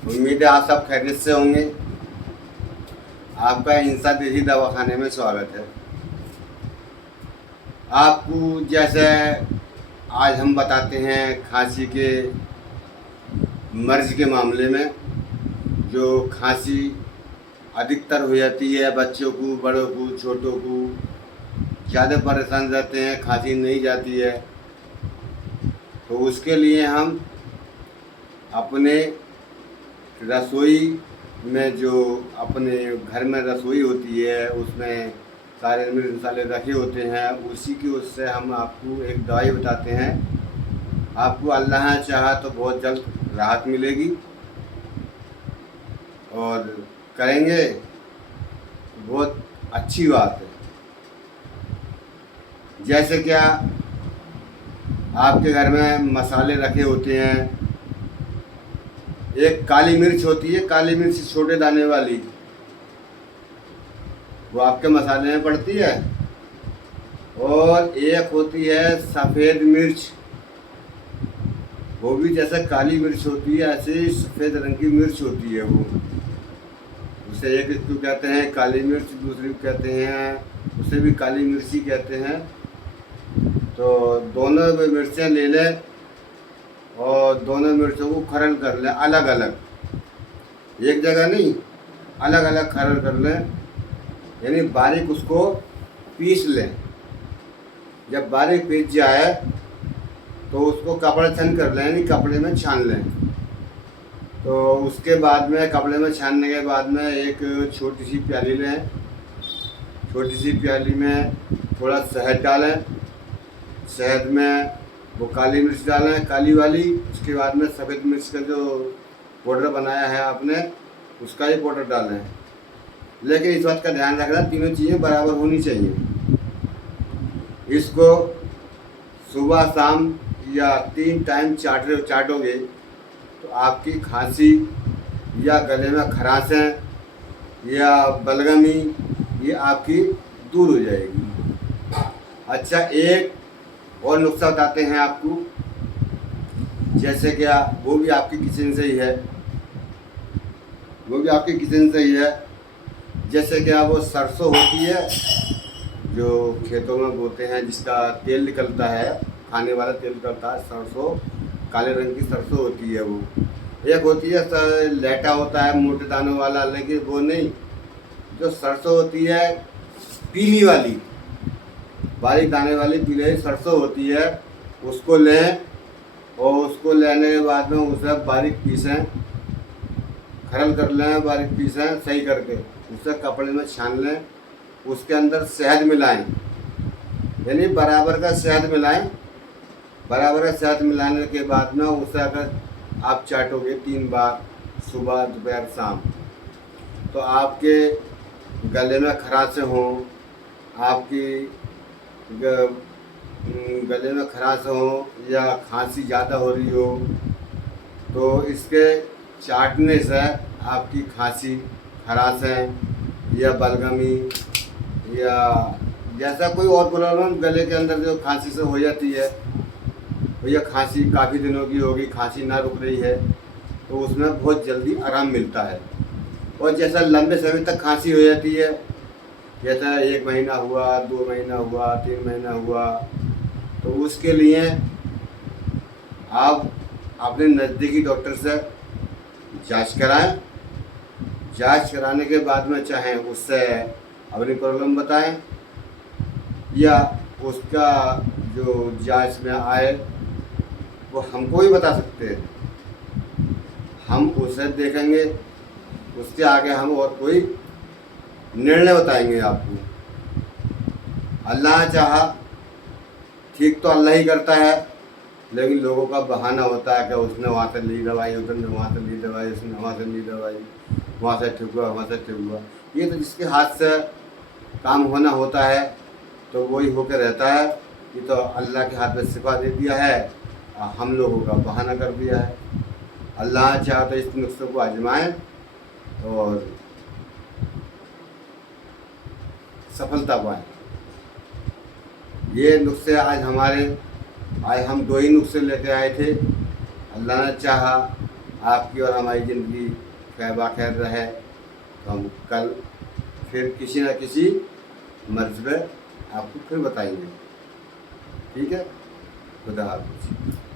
उम्मीद है आप सब खैरियत से होंगे। आपका इंसान देसी दवाखाने में स्वागत है। आपको जैसे आज हम बताते हैं खांसी के मर्ज के मामले में। जो खांसी अधिकतर हो जाती है बच्चों को, बड़ों को, छोटों को ज़्यादा परेशान रहते हैं, खांसी नहीं जाती है। तो उसके लिए हम अपने रसोई में जो अपने घर में रसोई होती है उसमें सारे मिर्च मसाले रखे होते हैं, उसी की उससे हम आपको एक दवाई बताते हैं। आपको अल्लाह चाहा तो बहुत जल्द राहत मिलेगी और करेंगे तो बहुत अच्छी बात है। जैसे क्या आपके घर में मसाले रखे होते हैं, एक काली मिर्च होती है, काली मिर्च छोटे दाने वाली, वो आपके मसाले में पड़ती है। और एक होती है सफ़ेद मिर्च, वो भी जैसे काली मिर्च होती है ऐसे ही सफ़ेद रंग की मिर्च होती है। वो उसे एक इसको कहते हैं काली मिर्च, दूसरी को कहते हैं, उसे भी काली मिर्च ही कहते हैं। तो दोनों मिर्चें ले लें और दोनों मिर्चों को खरल कर लें, अलग अलग, एक जगह नहीं, अलग अलग खरल कर लें, यानी बारीक उसको पीस लें। जब बारीक पीस जाए तो उसको कपड़े छन कर लें, यानी कपड़े में छान लें। तो उसके बाद में कपड़े में छानने के बाद में एक छोटी सी प्याली लें, छोटी सी प्याली में थोड़ा शहद डालें, शहद में वो काली मिर्च डालें, काली वाली। उसके बाद में सफ़ेद मिर्च का जो पाउडर बनाया है आपने, उसका ही पाउडर डालें। लेकिन इस बात का ध्यान रखना तीनों चीज़ें बराबर होनी चाहिए। इसको सुबह शाम या 3 टाइम चाटोगे तो आपकी खांसी या गले में खरांसें या बलगमी ये आपकी दूर हो जाएगी। अच्छा, एक और नुस्खा बताते हैं आपको, जैसे क्या वो भी आपकी किचन से ही है, वो भी आपकी किचन से ही है। जैसे क्या वो सरसों होती है जो खेतों में बोते हैं, जिसका तेल निकलता है, खाने वाला तेल निकलता है, सरसों काले रंग की सरसों होती है। वो एक होती है लेटा होता है मोटे दानों वाला, लेकिन वो नहीं, जो सरसों होती है पीली वाली, बारीक दाने वाली पीली सरसों होती है, उसको लें और उसको लेने के बाद में उसे बारीक पीसें, खरल कर लें, बारीक पीसें सही करके, उसे कपड़े में छान लें। उसके अंदर शहद मिलाएं, यानी बराबर का शहद मिलाएं। बराबर का शहद मिलाने के बाद में उसे अगर आप चाटोगे 3 बार, सुबह दोपहर शाम, तो आपके गले में खरांसें हों, आपकी गले में खरांसें हों या खांसी ज़्यादा हो रही हो, तो इसके चाटने से आपकी खांसी, खरांसें या बलगमी या जैसा कोई और प्रॉब्लम गले के अंदर जो खांसी से हो जाती है, या खांसी काफ़ी दिनों की होगी, खांसी ना रुक रही है, तो उसमें बहुत जल्दी आराम मिलता है। और जैसा लंबे समय तक खांसी हो जाती है, जैसा 1 महीना हुआ, 2 महीना हुआ, 3 महीना हुआ, तो उसके लिए आप अपने नज़दीकी डॉक्टर से जांच कराएं। जांच कराने के बाद में चाहें उससे अपनी प्रॉब्लम बताएं, या उसका जो जांच में आए वो हमको ही बता सकते हैं, हम उसे देखेंगे, उसके आगे हम और कोई निर्णय बताएंगे आपको। अल्लाह चाहा, ठीक तो अल्लाह ही करता है, लेकिन लोगों का बहाना होता है कि उसने वहाँ से ली दवाई, उसने वहाँ से ली दवाई, उसने वहाँ से ली दवाई, वहाँ से ठीक हुआ, वहाँ से ठीक हुआ। ये तो जिसके हाथ से काम होना होता है तो वही होकर रहता है। ये तो अल्लाह के हाथ में शिफा दे दिया है, हम लोगों का बहाना कर दिया है। अल्लाह चाहे तो इस नुस्खे को आजमाएं और सफलता पाएं। ये नुस्खे आज हम 2 ही नुस्खे लेके आए थे। अल्लाह ने चाहा आपकी और हमारी ज़िंदगी खैर बाखैर रहे। तो हम कल फिर किसी न किसी मर्ज़ पे आपको फिर बताएंगे। ठीक है, खुदा हाफ़िज़।